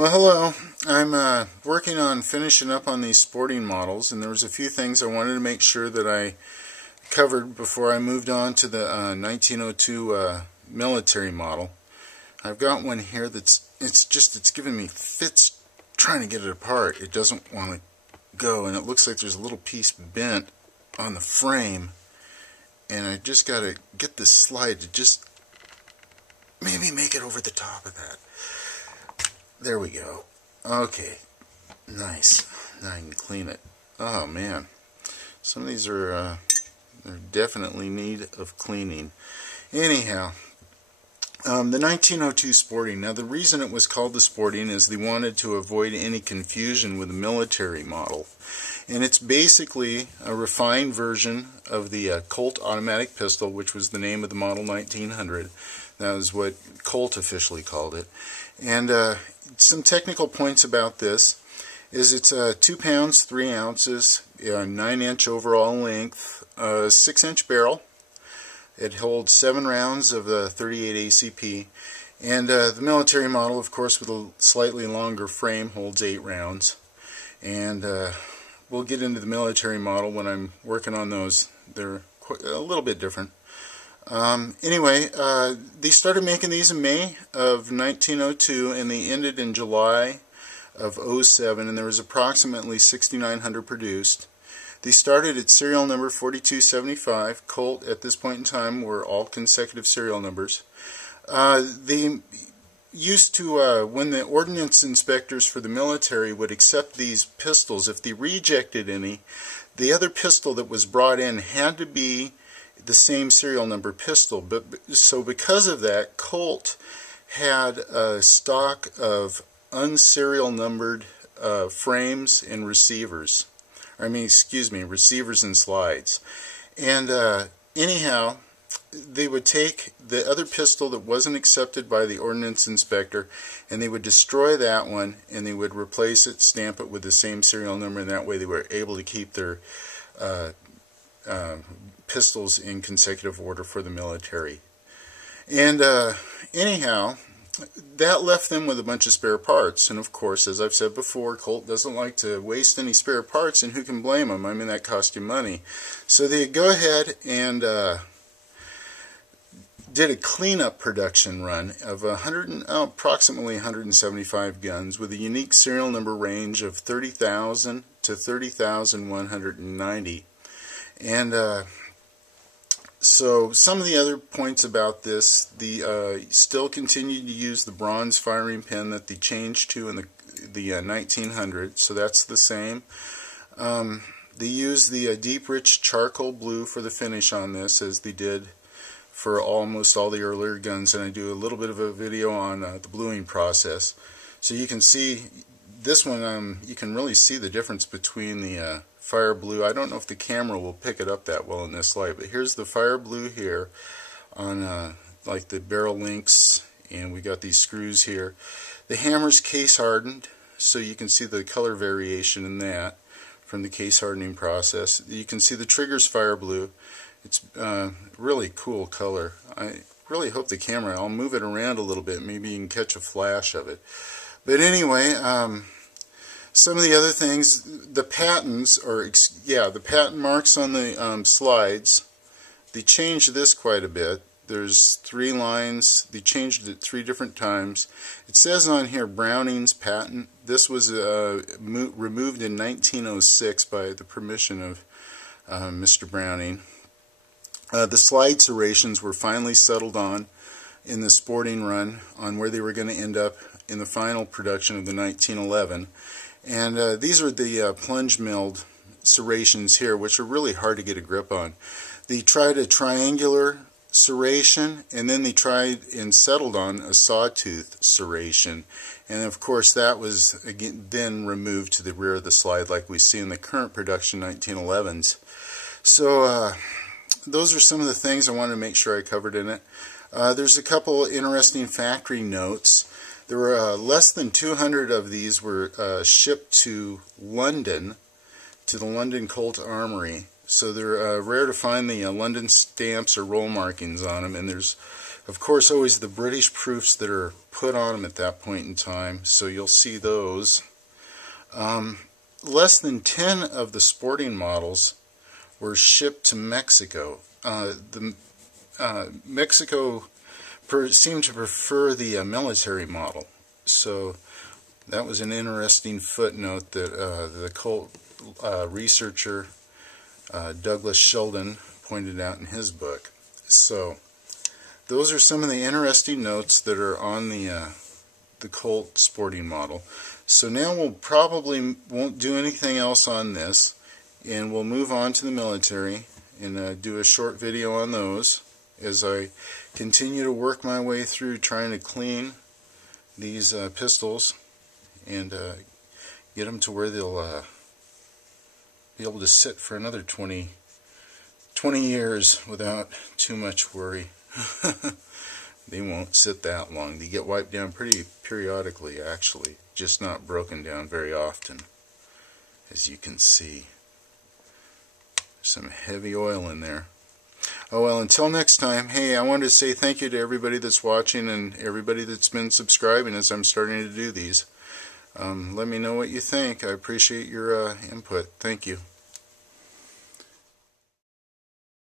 Well, hello. I'm working on finishing up on these sporting models, and there was a few things I wanted to make sure that I covered before I moved on to the 1902 military model. I've got one here it's giving me fits trying to get it apart. It doesn't want to go, and it looks like there's a little piece bent on the frame, and I just got to get this slide to just maybe make it over the top of that. There we go. Okay, nice. Now I can clean it. Oh man, some of these are they're definitely in need of cleaning. Anyhow, the 1902 Sporting. Now the reason it was called the Sporting is they wanted to avoid any confusion with the military model, and it's basically a refined version of the Colt automatic pistol, which was the name of the model 1900. That was what Colt officially called it. And some technical points about this is it's 2 pounds 3 ounces, 9-inch overall length, 6-inch barrel. It holds 7 rounds of the 38 ACP, and the military model, of course, with a slightly longer frame, holds 8 rounds. And we'll get into the military model when I'm working on those. They're a little bit different. Anyway, they started making these in May of 1902, and they ended in July of 07, and there was approximately 6,900 produced. They started at serial number 4275. Colt at this point in time were all consecutive serial numbers. They used to, when the ordnance inspectors for the military would accept these pistols, if they rejected any, the other pistol that was brought in had to be the same serial number pistol. So because of that, Colt had a stock of unserial numbered frames and receivers. Receivers and slides. And anyhow, they would take the other pistol that wasn't accepted by the ordnance inspector, and they would destroy that one, and they would replace it, stamp it with the same serial number, and that way they were able to keep their pistols in consecutive order for the military. And anyhow, that left them with a bunch of spare parts, and of course, as I've said before, Colt doesn't like to waste any spare parts, and who can blame them? I mean, that cost you money. So they go ahead and did a cleanup production run of approximately 175 guns with a unique serial number range of 30,000 to 30,190. And so some of the other points about this, the still continued to use the bronze firing pin that they changed to in the 1900, so that's the same. They use the deep rich charcoal blue for the finish on this, as they did for almost all the earlier guns, and I do a little bit of a video on the bluing process. So you can see this one, you can really see the difference between the fire blue. I don't know if the camera will pick it up that well in this light, but here's the fire blue here on like the barrel links, and we got these screws here. The hammer's case hardened, so you can see the color variation in that from the case hardening process. You can see the trigger's fire blue. It's really cool color. I really hope the camera, I'll move it around a little bit, maybe you can catch a flash of it. But anyway, some of the other things, the patents, the patent marks on the slides, they changed this quite a bit. There's 3 lines. They changed it 3 different times. It says on here Browning's patent. This was removed in 1906 by the permission of Mr. Browning. The slide serrations were finally settled on in the sporting run on where they were going to end up in the final production of the 1911. And these are the plunge milled serrations here, which are really hard to get a grip on. They tried a triangular serration, and then they tried and settled on a sawtooth serration. And of course that was again then removed to the rear of the slide like we see in the current production 1911s. So those are some of the things I wanted to make sure I covered in it. There's a couple interesting factory notes. There were less than 200 of these were shipped to London, to the London Colt Armory. So they're rare to find the London stamps or roll markings on them, and there's of course always the British proofs that are put on them at that point in time, so you'll see those. Less than 10 of the sporting models were shipped to Mexico. Mexico seemed to prefer the military model, so that was an interesting footnote that the Colt researcher Douglas Sheldon pointed out in his book. So those are some of the interesting notes that are on the Colt sporting model. So now we'll probably won't do anything else on this, and we'll move on to the military and do a short video on those as I continue to work my way through trying to clean these pistols and get them to where they'll be able to sit for another 20 years without too much worry. They won't sit that long. They get wiped down pretty periodically, actually, just not broken down very often, as you can see. There's some heavy oil in there. Oh well, until next time, hey, I wanted to say thank you to everybody that's watching and everybody that's been subscribing as I'm starting to do these. Let me know what you think. I appreciate your input. Thank you.